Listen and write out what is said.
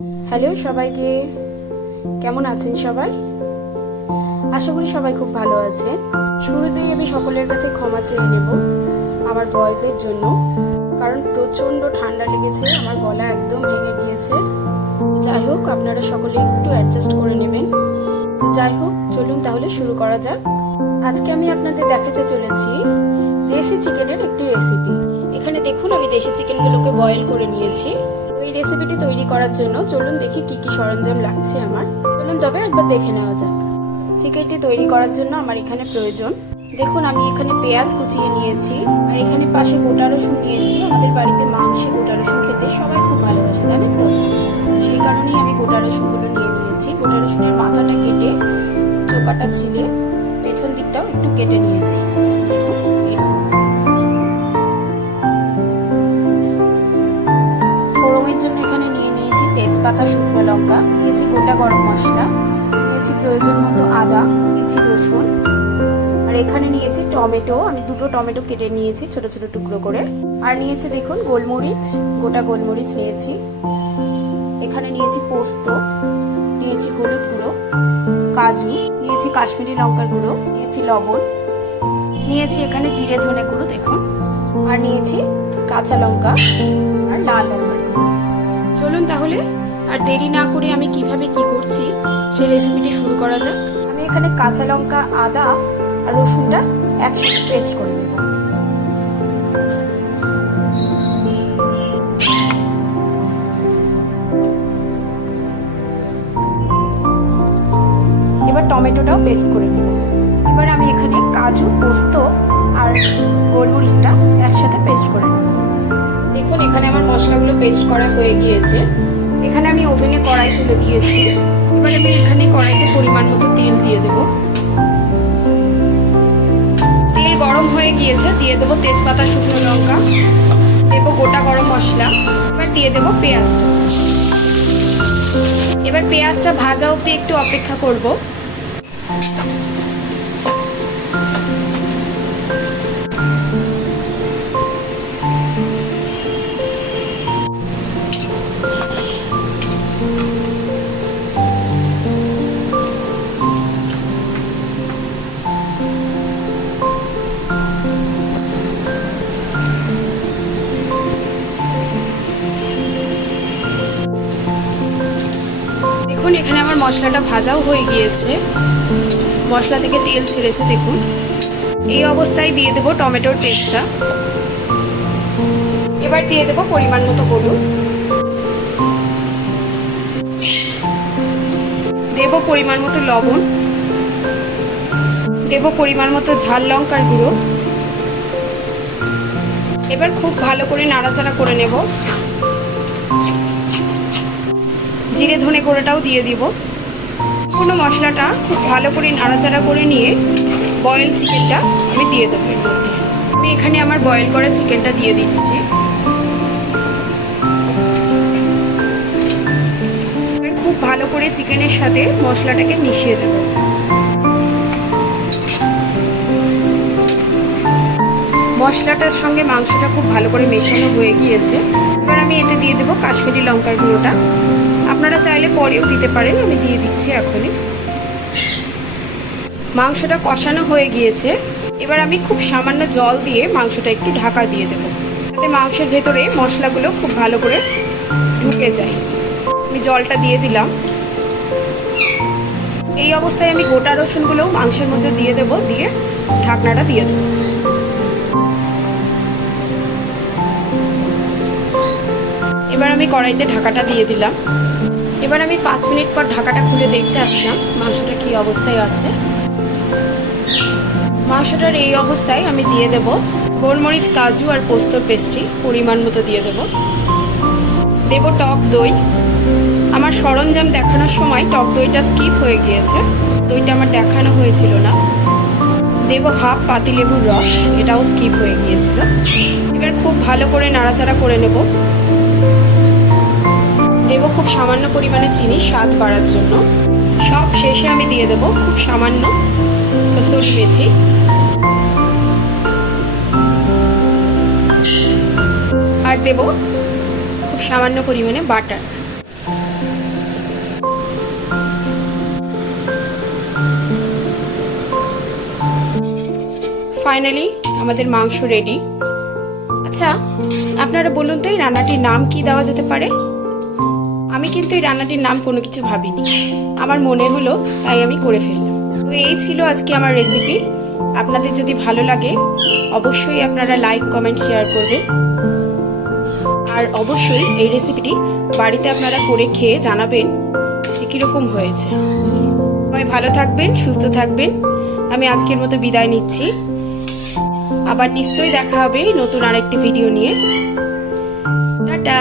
Hello সবাইকে, কেমন আছেন সবাই? আশা করি সবাই খুব ভালো আছেন। শুরুতেই আমি সকলের কাছে ক্ষমা চেয়ে নেব আমার ভয়েসের জন্য, কারণ প্রচণ্ড ঠান্ডা লেগেছে, আমার গলা একদম ভেঙে গিয়েছে। যাই হোক, আপনারা সকলে একটু অ্যাডজাস্ট করে নেবেন। যাই হোক, চলুন তাহলে শুরু করা যাক। আজকে আমি আপনাদের দেখাতে চলেছি দেশি চিকেনের একটি রেসিপি। এখানে দেখুন, আমি দেশি চিকেনগুলোকে বয়েল করে নিয়েছি। এই রেসিপিটি তৈরি করার জন্য চলুন দেখি কি কি সরঞ্জাম লাগছে আমার। চলুন তবে একবার দেখে নেওয়া যাক। চিকেনটি তৈরি করার জন্য আমার এখানে প্রয়োজন, দেখুন আমি এখানে পেঁয়াজ কুচিয়ে নিয়েছি, আর এখানে পাশে গোটা রসুন নিয়েছি। আমাদের বাড়িতে মাংসে গোটা রসুন খেতে সবাই খুব ভালোবাসে, জানেন তো, সেই কারণেই আমি গোটা রসুনগুলো নিয়ে নিয়েছি। গোটা রসুনের মাথাটা কেটে চোকাটা ছিলে পেছন দিকটাও একটু কেটে নিয়েছি। দেখুন ফোড়নের জন্য এখানে নিয়ে নিয়েছি তেজপাতা, শুকনো লঙ্কা, নিয়েছি গোটা গরম মশলা, নিয়েছি প্রয়োজন মতো আদা, নিয়েছি রসুন, আর এখানে নিয়েছি টমেটো। আমি দুটো টমেটো কেটে নিয়েছি ছোট ছোট টুকরো করে। আর নিয়েছি দেখুন গোলমরিচ, গোটা গোলমরিচ নিয়েছি। এখানে নিয়েছি পোস্ত, নিয়েছি হলুদ গুঁড়ো, কাজু, নিয়েছি কাশ্মীরি লঙ্কার গুঁড়ো, নিয়েছি লবণ, নিয়েছি এখানে জিরে ধনে গুঁড়ো দেখুন, আর নিয়েছি কাঁচা লঙ্কা আর লাল লঙ্কার গুঁড়ো। চলুন তাহলে আর দেরি না করে আমি কিভাবে কি করছি সেই রেসিপিটি শুরু করা যাক। আমি এখানে কাঁচা লঙ্কা, আদা আর রসুনটা একসাথে পেস্ট করে নেব। এবার টমেটোটাও পেস্ট করে নেব। এবার আমি এখানে কাজু, পোস্ত আর গোলমরিচটা একসাথে পেস্ট করে নেব। দেখুন এখানে আমার মশলাগুলো পেস্ট করা হয়ে গিয়েছে। এখানে আমি ওভেনে কড়াই তুলে দিয়েছি। এবার আমি এখানে কড়াইতে পরিমাণ মতো তেল দিয়ে দেব। তেল গরম হয়ে গিয়েছে, দিয়ে দেবো তেজপাতা, শুকনো লঙ্কা, দেবো গোটা গরম মশলা, এবার দিয়ে দেবো পেঁয়াজটা। এবার পেঁয়াজটা ভাজা অবধি একটু অপেক্ষা করব। দেখুন এখানে আমার মশলাটা ভাজাও হয়ে গিয়েছে, মশলা থেকে তেল ছেড়েছে। দেখুন এই অবস্থায় দিয়ে দেবো টমেটোর পেস্টটা। এবার দিয়ে দেবো পরিমাণ মতো হলুদ, দেবো পরিমাণ মতো লবণ, দেবো পরিমাণ মতো ঝাল লঙ্কার গুঁড়ো। এবার খুব ভালো করে নাড়াচাড়া করে নেব। জিরে ধনে গুঁড়োটাও দিয়ে দিব। কোনো মশলাটা খুব ভালো করে নাড়াচাড়া করে নিয়ে বয়েল চিকেনটা আমি দিয়ে দেবো এর মধ্যে। আমি এখানে আমার বয়েল করা চিকেনটা দিয়ে দিচ্ছি। খুব ভালো করে চিকেনের সাথে মশলাটাকে মিশিয়ে দেব। মশলাটার সঙ্গে মাংসটা খুব ভালো করে মেশানো হয়ে গিয়েছে। এবার আমি এতে দিয়ে দেবো কাশ্মীরি লঙ্কার গুঁড়োটা। আপনারা চাইলে পরেও দিতে পারেন, আমি দিয়ে দিচ্ছি এখনই। মাংসটা কষানো হয়ে গিয়েছে। এবার আমি খুব সামান্য জল দিয়ে মাংসটা একটু ঢাকা দিয়ে দেব, যাতে মাংসের ভেতরে মশলাগুলো খুব ভালো করে ঢুকে যায়। আমি জলটা দিয়ে দিলাম। এই অবস্থায় আমি গোটা রসুনগুলোও মাংসের মধ্যে দিয়ে দেব, দিয়ে ঢাকনাটা দিয়ে দেব। এবার আমি কড়াইতে ঢাকাটা দিয়ে দিলাম। এবার আমি 5 মিনিট পর ঢাকাটা খুলে দেখতে আসলাম মাংসটা কি অবস্থায় আছে। মাংসটার এই অবস্থায় আমি দিয়ে দেব গোলমরিচ, কাজু আর পোস্তর পেস্টটি পরিমাণ মতো দিয়ে দেব। দেব টক দই। আমার সরঞ্জাম দেখানোর সময় টক দইটা স্কিপ হয়ে গিয়েছে, দইটা আমার দেখানো হয়েছিল না। দেব হাফ পাতিলেবুর রস, এটাও স্কিপ হয়ে গিয়েছিল। এবার খুব ভালো করে নাড়াচাড়া করে নেব। দেব খুব সামান্য পরিমাণে চিনি স্বাদ বাড়ার জন্য। সব শেষে আমি দিয়ে দেব খুব সামান্য কসুরি মেথি। আর দেব খুব সামান্য পরিমাণে বাটার। ফাইনালি আমাদের মাংস রেডি। আচ্ছা, আপনারা বলুন তো এই রান্নাটির নাম কি দেওয়া যেতে পারে? আমি কিন্তু এই রান্নাটির নাম কোনো কিছু ভাবিনি, আমার মনে হলো তাই আমি করে ফেললাম। তো এই ছিল আজকে আমার রেসিপি। আপনাদের যদি ভালো লাগে অবশ্যই আপনারা লাইক, কমেন্ট, শেয়ার করবেন। আর অবশ্যই এই রেসিপিটি বাড়িতে আপনারা করে খেয়ে জানাবেন যে কীরকম হয়েছে। সবাই ভালো থাকবেন, সুস্থ থাকবেন। আমি আজকের মতো বিদায় নিচ্ছি। আবার নিশ্চয়ই দেখা হবে নতুন আরেকটি ভিডিও নিয়ে। টাটা।